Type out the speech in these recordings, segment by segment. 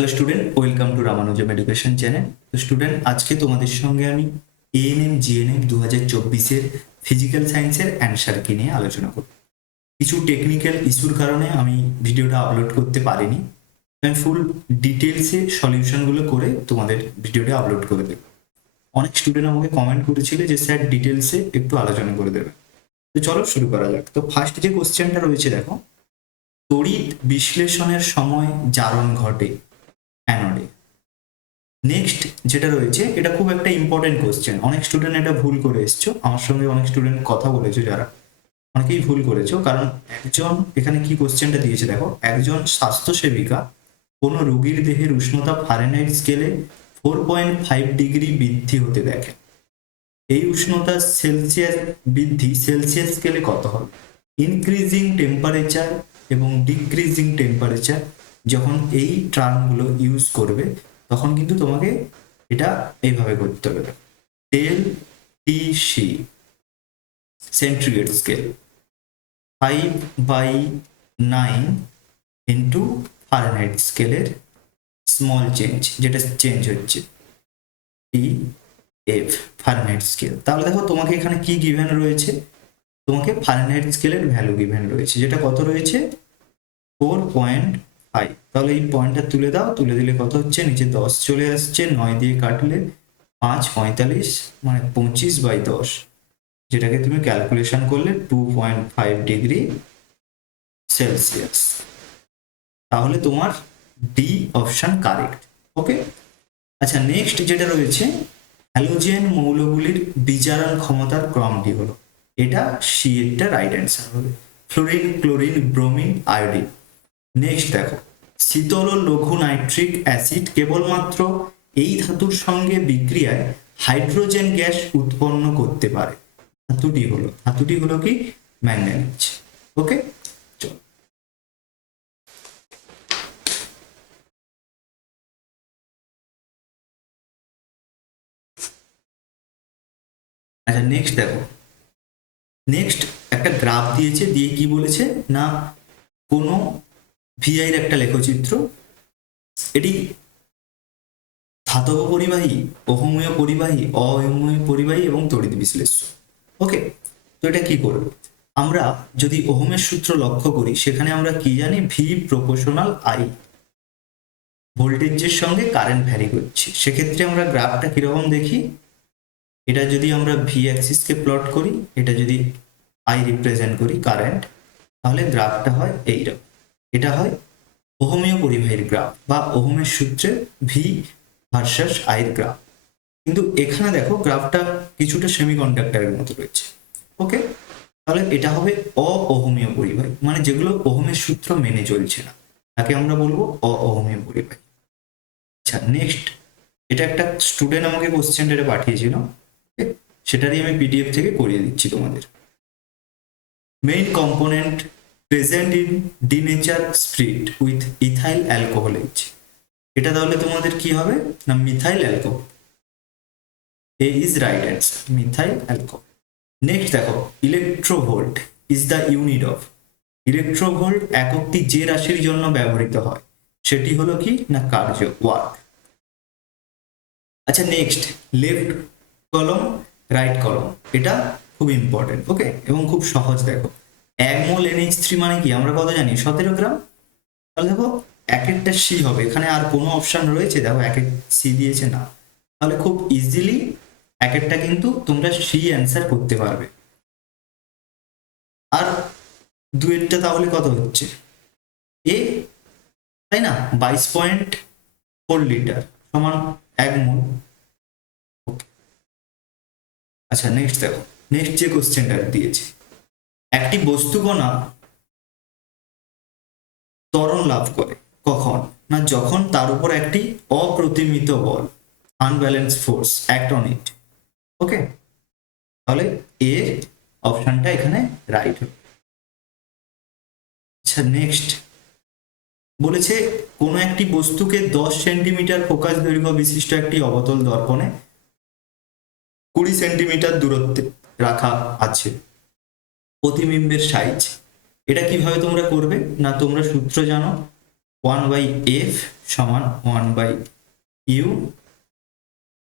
Hello student, welcome to Ramanujam education channel. তো student, আজকে তোমাদের সঙ্গে আমি এএনএম জিএনএম 2024-এর ফিজিক্যাল সায়েন্সের অ্যান্সার কি নিয়ে আলোচনা করব। কিছু টেকনিক্যাল ইস্যুর কারণে আমি ভিডিওটা আপলোড করতে পারিনি। আমি ফুল ডিটেলসে সলিউশনগুলো করে তোমাদের ভিডিওটা আপলোড করে দেবো। অনেক স্টুডেন্ট আমাকে কমেন্ট করেছিল যে স্যার ডিটেলসে একটু আলোচনা করে দেবে। তো চলো শুরু করা যাক। তো ফার্স্ট যে কোশ্চেনটা রয়েছে দেখো, তড়িৎ বিশ্লেষণের সময় জারণ ঘটে অ্যানোডে। নেক্সট যেটা রয়েছে, এটা খুব একটা ইম্পর্টেন্ট কোশ্চেন, অনেক স্টুডেন্ট এটা ভুল করে এসছো, আমার সঙ্গে অনেক স্টুডেন্ট কথা বলেছো, যারা অনেকেই ভুল করেছো। কারণ একজন এখানে কি কোশ্চেনটা দিয়েছে দেখো, একজন স্বাস্থ্যসেবিকা কোনো রোগীর দেহের উষ্ণতা ফারেনহাইট স্কেলে 4.5 ডিগ্রি বৃদ্ধি হতে দেখে। এই উষ্ণতা সেলসিয়াস বৃদ্ধি সেলসিয়াস স্কেলে কত হবে? ইনক্রিজিং টেম্পারেচার এবং ডিক্রিজিং টেম্পারেচার যখন এই টার্মগুলো ইউজ করবে তখন কিন্তু তোমাকে এটা এইভাবে করতে হবে। টেল T C centigrade scale 5/9 into Fahrenheit স্কেলের স্মল চেঞ্জ, যেটা চেঞ্জ হচ্ছে টি এফ ফারেনহাইট স্কেল। তাহলে দেখো তোমাকে এখানে কি গিভেন রয়েছে, তোমাকে ফারেনহাইট স্কেলের ভ্যালু গিভেন রয়েছে, যেটা কত রয়েছে 4.5। তাহলে এই পয়েন্টটা তুলে দাও, তুলে দিলে কত হচ্ছে, নিচে 10 চলে আসছে, 9 দিয়ে কাটলে 5 45 মানে 25/10, যেটাকে তুমি ক্যালকুলেশন করলে 2.5 ডিগ্রি সেলসিয়াস। তাহলে তোমার ডি অপশন কারেক্ট। ওকে, আচ্ছা নেক্সট যেটা রয়েছে, হ্যালোজেন মৌলগুলির বিজারণ ক্ষমতার ক্রমটি হলো, এটা সি এরটা রাইট অ্যান্সার হবে, fluorine, chlorine, bromine, iodine. Next দেখো, শীতল ও লঘু নাইট্রিক অ্যাসিড কেবলমাত্র এই ধাতুর সঙ্গে বিক্রিয়ায় হাইড্রোজেন গ্যাস উৎপন্ন করতে পারে। ধাতুটি হলো কি ম্যাঙ্গানিজ। ওকে, চলো আচ্ছা নেক্সট দেখো, নেক্সট একটা গ্রাফ দিয়েছে, দিয়ে কি বলেছে না, কোনো ভিআইয়ের একটা লেখচিত্র, এটি ধাতব পরিবাহী, অহমীয় পরিবাহী, অহমীয় পরিবাহী এবং তড়িৎ বিশ্লেষ্য। ওকে, তো এটা কি করবে, আমরা যদি ওহমের সূত্র লক্ষ্য করি সেখানে আমরা কি জানি, ভি প্রপোর্শনাল আই, ভোল্টেজের সঙ্গে কারেন্ট ভ্যারি করছে। সেক্ষেত্রে আমরা গ্রাফটা কিরকম দেখি, এটা যদি আমরা ভি অ্যাক্সিসকে প্লট করি, এটা যদি আই রিপ্রেজেন্ট করি কারেন্ট, তাহলে গ্রাফটা হয় এইরকম। এটা হয় ওহমীয় পরিবাহীর গ্রাফ বা ওহমের সূত্রে ভি ভার্সাস আই এর গ্রাফ। কিন্তু এখানে দেখো গ্রাফটা কিছুটা সেমিকন্ডাক্টরের মতো রয়েছে। ওকে, তাহলে এটা হবে অওহমীয় পরিবাহী, মানে যেগুলো ওহমের সূত্র মেনে চলছে না, তাকে আমরা বলবো অওহমীয় পরিবাহী। আচ্ছা নেক্সট, এটা একটা স্টুডেন্ট আমাকে কোশ্চেনটা এটা পাঠিয়েছিল, সেটারই আমি পিডিএফ থেকে করিয়ে দিচ্ছি তোমাদের। Main component present in denature spirit with ethyl alcohol H, এটা তাহলে তোমাদের কি হবে না, methyl alcohol. A is right answer, methyl alcohol. Next দেখো, electronvolt is the unit of, electronvolt এককটি যে রাশির জন্য ব্যবহৃত হয় সেটি হলো কি না কার্য, ওয়ার্ক। আচ্ছা নেক্সট, লেফট কলম রাইট কলম, এটা খুব ইম্পর্টেন্ট। ওকে, এবং খুব সহজ। দেখো 1 মোল NH3 মানে কি আমরা কত জানি, 17 গ্রাম। তাহলে দেখো এক একটা সি হবে, এখানে আর কোনো অপশন রয়েছে দেখো এক এক সি দিয়েছে না, তাহলে খুব ইজিলি এক একটা কিন্তু তোমরা সি অ্যান্সার করতে পারবে। আর দুয়েরটা তাহলে কত হচ্ছে এ, তাই না, 22.4 লিটার সমান 1 মোল। আচ্ছা নেক্সট দেখো, নেক্সট যে কোশ্চেনটা দিয়েছে, একটি বস্তুকণা ত্বরণ লাভ করে কখন না, যখন তার উপর একটি অপ্রতিমিত বল, unbalance force act on it. Okay, তাহলে এর অপশনটা এখানে রাইট হবে। আচ্ছা নেক্সট বলেছে, কোনো একটি বস্তুকে 10 সেন্টিমিটার ফোকাস দৈর্ঘ্য বিশিষ্ট একটি অবতল দর্পণে 20 সেন্টিমিটার দূরত্বে রাখা আছে। প্রতিবিম্বের সাইজ, এটা কিভাবে তোমরা করবে না, তোমরা সূত্র জানো, 1/f সমান 1/u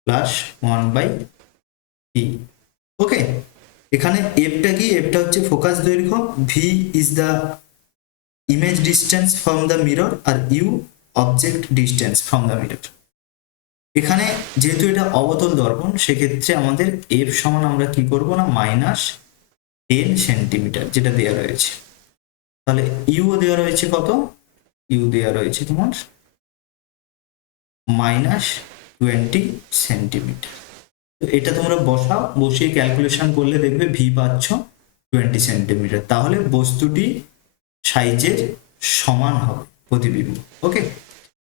প্লাস 1/t। ওকে, এখানে এফটা কি, এফটা হচ্ছে ফোকাস দৈর্ঘ্য, v is the image distance from the mirror, আর u object distance from the mirror. এখানে যেহেতু এটা অবতল দর্পণ, সেক্ষেত্রে আমাদের এফ সমান আমরা কি করব না -10 সেন্টিমিটার যেটা দেওয়া রয়েছে। তাহলে ইউ দেওয়া রয়েছে কত, ইউ দেওয়া রয়েছে তোমার -20 সেন্টিমিটার। তো এটা তোমরা বসাও, বসিয়ে ক্যালকুলেশন করলে দেখবে ভি পাচ্ছ 20 সেন্টিমিটার। তাহলে বস্তুটি সাইজের সমান হবে প্রতিবিম্ব। ওকে,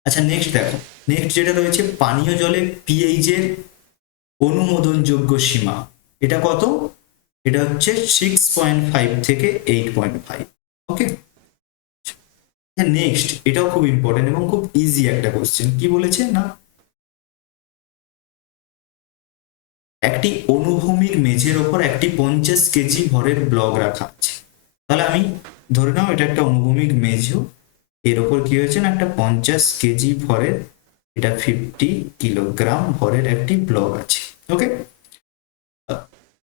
আচ্ছা নেক্সট দেখো, নেক্সট যেটা রয়েছে পানীয় জলে পিএইচ এর অনুমোদনযোগ্য সীমা, এটা কত, এটা হচ্ছে 6.5 থেকে 8.5। ওকে, নেক্সট এটাও খুব ইম্পর্টেন্ট এবং খুব ইজি একটা কোশ্চেন। কি বলেছে না, একটি অনুভূমিক মেঝের ওপর একটি 50 কেজি ভরের ব্লক রাখা আছে। তাহলে আমি ধরে নাও এটা একটা অনুভূমিক মেঝো, এর ওপর কি হয়েছে না একটা 50 কেজি ভরের, এটা 50 কিলোগ্রাম ভরের একটি ব্লক আছে। ওকে,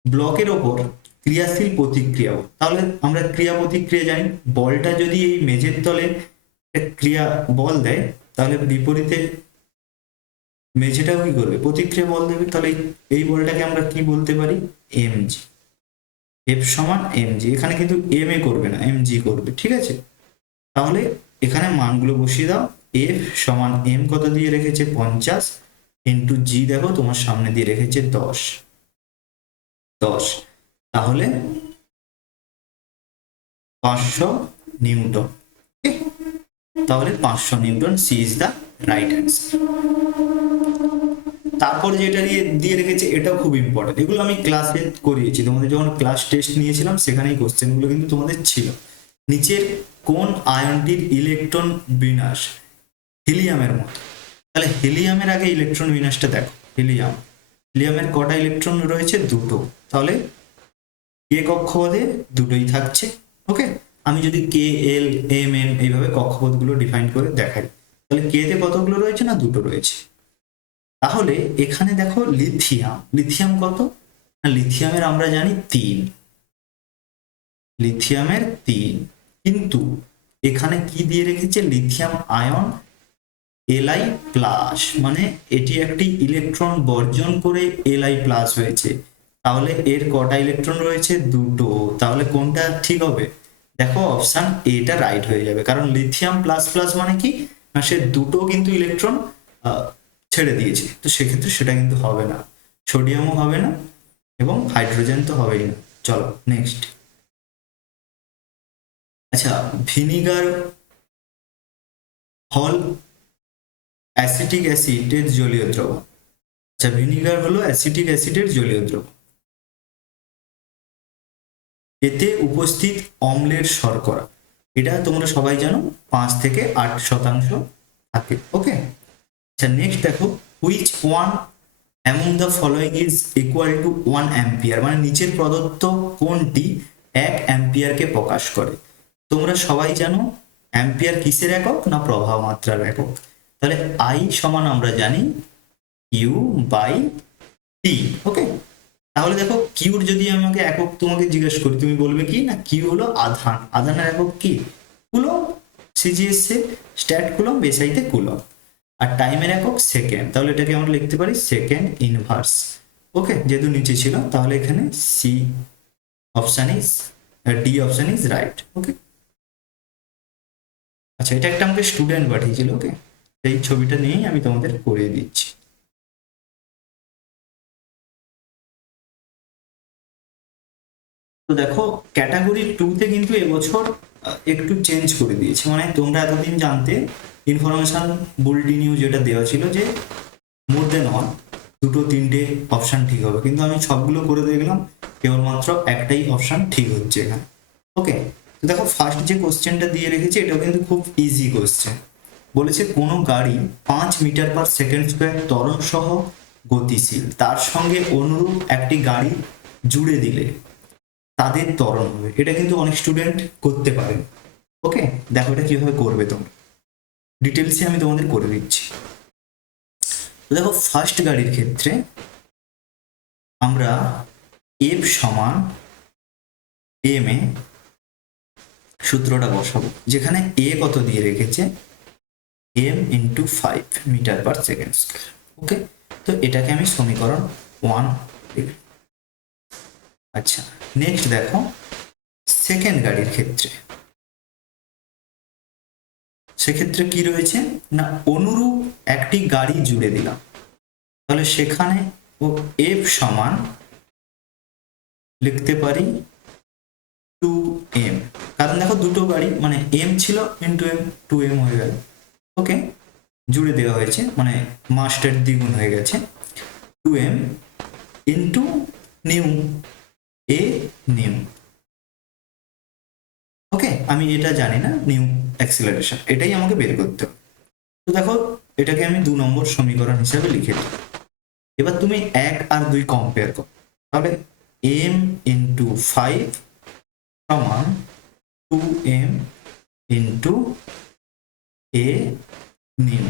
ব্লকের ওপর ক্রিয়াশীল প্রতিক্রিয়া, তাহলে আমরা ক্রিয়া প্রতিক্রিয়া জানি, বলটা যদি এই মেঝের তলে ক্রিয়া বল দেয়, তাহলে বিপরীতে মেঝেটাও কি করবে, প্রতিক্রিয়া বল দেবে। তাহলে এই বলটাকে আমরা কি বলতে পারি, এমজি। এফ সমান এমজি, এখানে কিন্তু এম এ করবে না, এমজি করবে, ঠিক আছে। তাহলে এখানে মানগুলো বসিয়ে দাও, এফ সমান এম কত দিয়ে রেখেছে 50 ইন্টু জি দেখো তোমার সামনে দিয়ে রেখেছে 10, তাহলে 500 নিউটন। তাহলে 500 newton, C is the right answer. তারপর যেটা দিয়ে রেখেছে এটাও খুব ইম্পর্টেন্ট, এগুলো আমি ক্লাসে করিয়েছি, তোমাদের যখন ক্লাস টেস্ট নিয়েছিলাম সেখানেই কোশ্চেনগুলো কিন্তু তোমাদের ছিল। নিচের কোন আয়নটির ইলেকট্রন বিন্যাস হিলিয়ামের মতো, তাহলে হিলিয়ামের আগে ইলেকট্রন বিন্যাসটা দেখো। হিলিয়ামের কটা ইলেকট্রন রয়েছে, দুটো, তাহলে কে কক্ষপথে দুটোই থাকছে। ওকে, আমি যদি কে এল এম এন এইভাবে কক্ষপথগুলো ডিফাইন করে দেখাই, তাহলে কে তে কতগুলো রয়েছে না দুটো রয়েছে। তাহলে এখানে দেখো লিথিয়াম কত না, লিথিয়ামের আমরা জানি 3, লিথিয়ামের 3, কিন্তু এখানে কি দিয়ে রেখেছে, লিথিয়াম আয়ন Li প্লাস, মানে এটি একটি ইলেকট্রন বর্জন করে Li প্লাস হয়েছে। তাহলে এর কটা ইলেকট্রন রয়েছে, দুটো। তাহলে কোনটা ঠিক হবে, দেখো অপশন এটা রাইট হয়ে যাবে, কারণ লিথিয়াম প্লাস প্লাস মানে কি না, সে দুটো কিন্তু ইলেকট্রন ছেড়ে দিয়েছে, তো সেক্ষেত্রে সেটা কিন্তু হবে না, সোডিয়ামও হবে না এবং হাইড্রোজেন তো হবেই না। চলো নেক্সট। আচ্ছা, ভিনিগার হল অ্যাসিটিক অ্যাসিডের জলীয় দ্রবণ। আচ্ছা, ভিনিগার হলো অ্যাসিটিক অ্যাসিডের জলীয় দ্রবণ, এতে উপস্থিত অম্লের শর্করা, এটা তোমরা সবাই জানো 5 থেকে 8% থাকে। ওকে, আচ্ছা নেক্সট দেখো, which one among the following is equal to 1 ampere, মানে নিচের প্রদত্ত কোনটি 1 অ্যাম্পিয়ারকে প্রকাশ করে। তোমরা সবাই জানো অ্যাম্পিয়ার কিসের একক না, প্রবাহ মাত্রার একক। তাহলে আই সমান আমরা জানি কিউ বাই টি। ওকে, তাহলে দেখো কিউর যদি আমাকে একক তোমাকে জিজ্ঞেস করি, তুমি বলবে কি না, কিউ হলো আধান, আধানের একক কি, কুলম, সিজিএস স্ট্যাট কুলম, বেসাইতে কুলম, আর টাইমের একক সেকেন্ড। তাহলে এটাকে আমরা লিখতে পারি সেকেন্ড ইনভার্স। ওকে, যেহেতু নিচে ছিল তাহলে এখানে C option is, D option is right. Okay, আচ্ছা এটা একটা আমাকে স্টুডেন্ট পাঠিয়েছিল। ওকে, এই ছবিটা নিয়েই আমি তোমাদের করিয়ে দিচ্ছি। তো দেখো ক্যাটাগরি 2-তে কিন্তু এবছর একটু চেঞ্জ করে দিয়েছে, মানে তোমরা এতদিন জানতে ইনফরমেশন বুলেটিনেও যেটা দেওয়া ছিল যে মোর দেন ওয়ান, দুটো তিনটে অপশন ঠিক হবে, কিন্তু আমি সবগুলো করে দেখলাম কেবলমাত্র একটাই অপশন ঠিক হচ্ছে এখানে। ওকে, তো দেখো ফার্স্ট যে কোশ্চেনটা দিয়ে রেখেছে এটাও কিন্তু খুব ইজি কোশ্চেন। বলেছে কোনো গাড়ি 5 মিটার পার সেকেন্ড স্কোয়ার ত্বরণ সহ গতিশীল, তার সঙ্গে অনুরূপ একটি গাড়ি জুড়ে দিলে তাদের ত্বরণ হবে। এটা কিন্তু অনেক স্টুডেন্ট করতে পারে। ওকে, দেখো এটা কিভাবে করবে তোমরা। ডিটেলসে আমি তোমাদের করে দিচ্ছি। দেখো ফার্স্ট গাড়ির ক্ষেত্রে আমরা এফ সমান এম এ সূত্রটা বসাবো, যেখানে এ কত দিয়ে রেখেছে, M into 5 metre per second square. Okay, তো এটাকে আমি সমীকরণ 1 লিখি। আচ্ছা, নেক্সট দেখো সেকেন্ড গাড়ির ক্ষেত্রে, সেক্ষেত্রে কি রয়েছে না, অনুরূপ একটি গাড়ি জুড়ে দিলাম, তাহলে সেখানে ও এফ সমান লিখতে পারি 2m, কারণ দেখো দুটো গাড়ি মানে এম ছিল ইন্টু এম, 2m হয়ে গেল। ওকে, জুড়ে দেওয়া হয়েছে মানে মাসটার দ্বিগুণ হয়ে গেছে, 2m ইন্টু নিউ এ নিউ। ওকে, আমি এটা জানি না নিউ অ্যাক্সিলারেশন, এটাই আমাকে বের করতে হবে। তো দেখো এটাকে আমি 2 নম্বর সমীকরণ হিসাবে লিখে দিই। এবার তুমি 1 আর 2 কম্পেয়ার করো, তাহলে m ইন্টু 5 সমান 2m ইন্টু এ নিউ।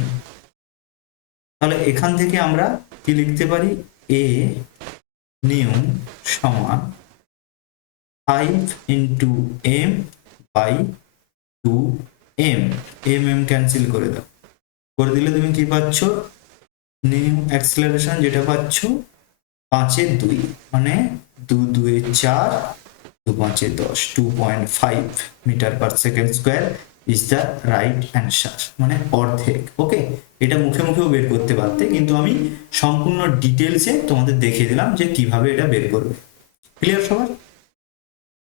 তাহলে এখান থেকে আমরা কি লিখতে পারি, এ নিউ সমান 5 into m by 2m, m cancel করে দাও, করে দিলে তুমি কি পাচ্ছ, নিউ অ্যাক্সিলারেশন যেটা পাচ্ছ 5 এ 2 মানে 2 2 এ 4, 2 5 এ 10, 2.5 meter per second square is the right answer, মানে অর্ধেক। ওকে, এটা মুখে মুখেও বের করতে পারতে, কিন্তু আমি সম্পূর্ণ ডিটেলসে তোমাদের দেখিয়ে দিলাম যে কিভাবে এটা বের করবে। ক্লিয়ার সবার?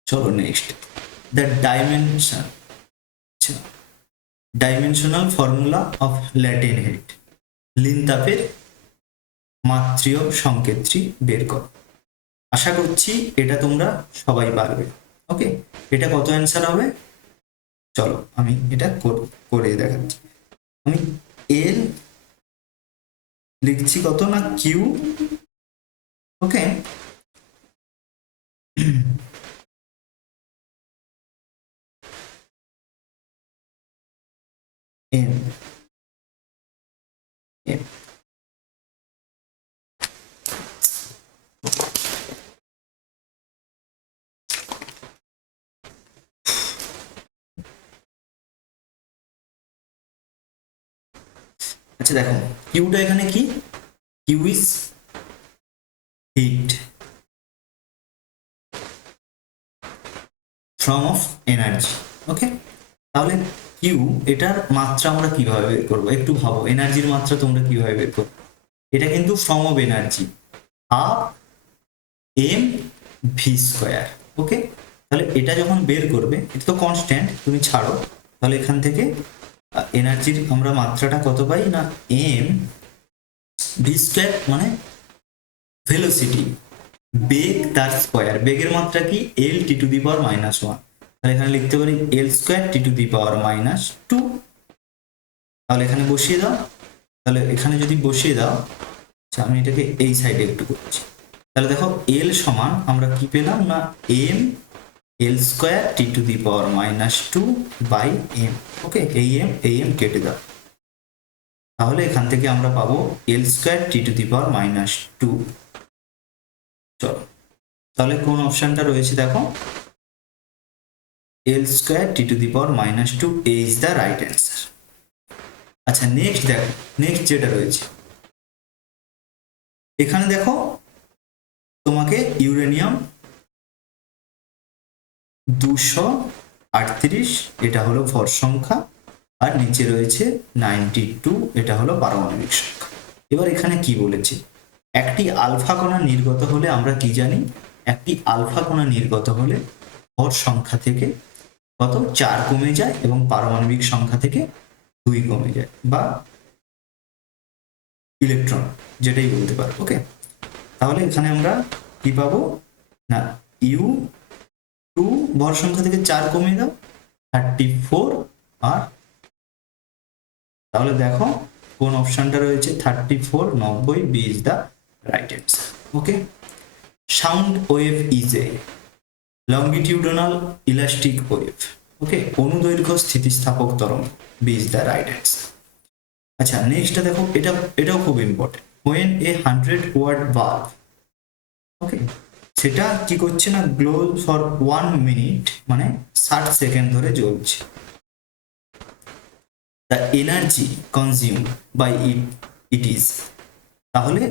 চলো next, the dimension, dimensional formula of latent heat, লিনতাপের মাত্রীয় সংকেতটি বের করো। আশা করছি এটা তোমরা সবাই পারবে। ওকে, এটা কত অ্যান্সার হবে, চলো আমি এটা করে দেখাচ্ছি। আমি এল লিখছি কত না কিউ, ওকে, এম এম আচ্ছা দেখো কিউটা এখানে কি, Q is heat form of energy. Okay, তাহলে কিউ এটার মাত্রা আমরা কিভাবে বের করবো, একটু ভাবো, এনার্জির মাত্রা তোমরা কিভাবে বের করবে, এটা কিন্তু form of energy half M V square. Okay, তাহলে এটা যখন বের করবে, এটা তো কনস্ট্যান্ট, তুমি ছাড়ো, তাহলে এখান থেকে এনার্জির আমরা মাত্রাটা কত পাই না, এম ভি স্কোয়ার মানে ভেলোসিটি, বেগ তার স্কোয়ার, বেগের মাত্রা কি এল টি টু দি পাওয়ার -1, তাহলে এখানে লিখতে পারি এল square T to the power -2। তাহলে এখানে বসিয়ে দাও, তাহলে এখানে যদি বসিয়ে দাও, আচ্ছা আমি এটাকে এই সাইডে একটু করছি, তাহলে দেখো এল সমান আমরা কি পেলাম না, M L square T to the power -2 by M. Okay, এই এম কেটে দাও, তাহলে এখান থেকে আমরা পাবো এল square T to the power -2। চলো তাহলে কোন অপশনটা রয়েছে দেখো, L square T to the power -2 is the right answer. আচ্ছা নেক্সট দেখো, নেক্সট যেটা রয়েছে এখানে দেখো তোমাকে ইউরেনিয়াম 238, এটা হলো ভর সংখ্যা, আর নিচে রয়েছে 92, এটা হলো পারমাণবিক সংখ্যা। এবার এখানে কি বলেছে, একটি আলফা কণা নির্গত হলে আমরা কি জানি, একটি আলফা কণা নির্গত হলে ভর সংখ্যা থেকে কত 4 কমে যায় এবং পারমাণবিক সংখ্যা থেকে 2 কমে যায়, বা ইলেকট্রন যেটাই বলতে পারো। ওকে, তাহলে এখানে আমরা কি পাবো না, ইউ 2 ভর সংখ্যা থেকে 4 কমে দাও 34, আর তাহলে দেখো কোন অপশনটা রয়েছে 34, 90, B is the right answer. Okay, sound wave is a longitudinal elastic wave. Okay, অনুদৈর্ঘ্য স্থিতিস্থাপক তরঙ্গ, B is the right answer. আচ্ছা নেক্সটটা দেখো, এটাও খুব important. When a 100 watt bulb, okay, সেটা কি করছে না, গ্লো ফর 1 মিনিট, মানে 60 সেকেন্ড ধরে জ্বলছে। The energy consume by it is, তাহলে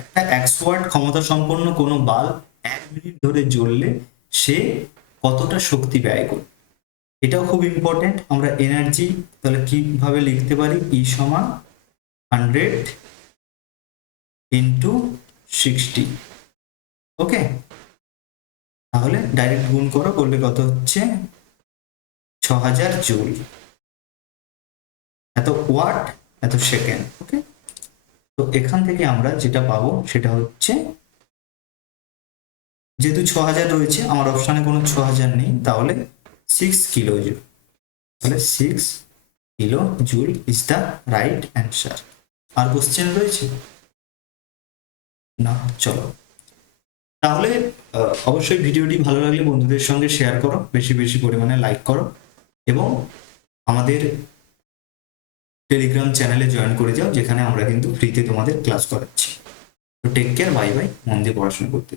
একটা 100 ওয়াট ক্ষমতা সম্পন্ন কোনো বাল্ব 1 মিনিট ধরে জ্বললে সে কতটা শক্তি ব্যয় করবে। এটাও খুব ইম্পর্টেন্ট। আমরা এনার্জি তাহলে কিভাবে লিখতে পারি, ই সমান 100 ইন্টু 60, ওকে। তাহলে ডাইরেক্ট গুণ করো, করলে কত হচ্ছে, 6000 জুল। এত ওয়াট এত সেকেন্ড, ওকে। তো এখান থেকে আমরা যেটা পাবো সেটা হচ্ছে, যেহেতু 6000 রয়েছে, আমার অপশানে কোনো 6000 নেই, তাহলে 6 কিলো জুল। তাহলে 6 kilo joule is the right answer. আর কোশ্চেন রয়েছে না? চলো তাহলে অবশ্যই ভিডিওটি ভালো লাগলে বন্ধুদের সঙ্গে শেয়ার করো, বেশি বেশি পরিমাণে লাইক করো, এবং আমাদের টেলিগ্রাম চ্যানেলে জয়েন করে যাও, যেখানে আমরা কিন্তু ফ্রিতে তোমাদের ক্লাস করাচ্ছি। তো টেক কেয়ার, বাই বাই, মন দিয়ে পড়াশোনা করতে।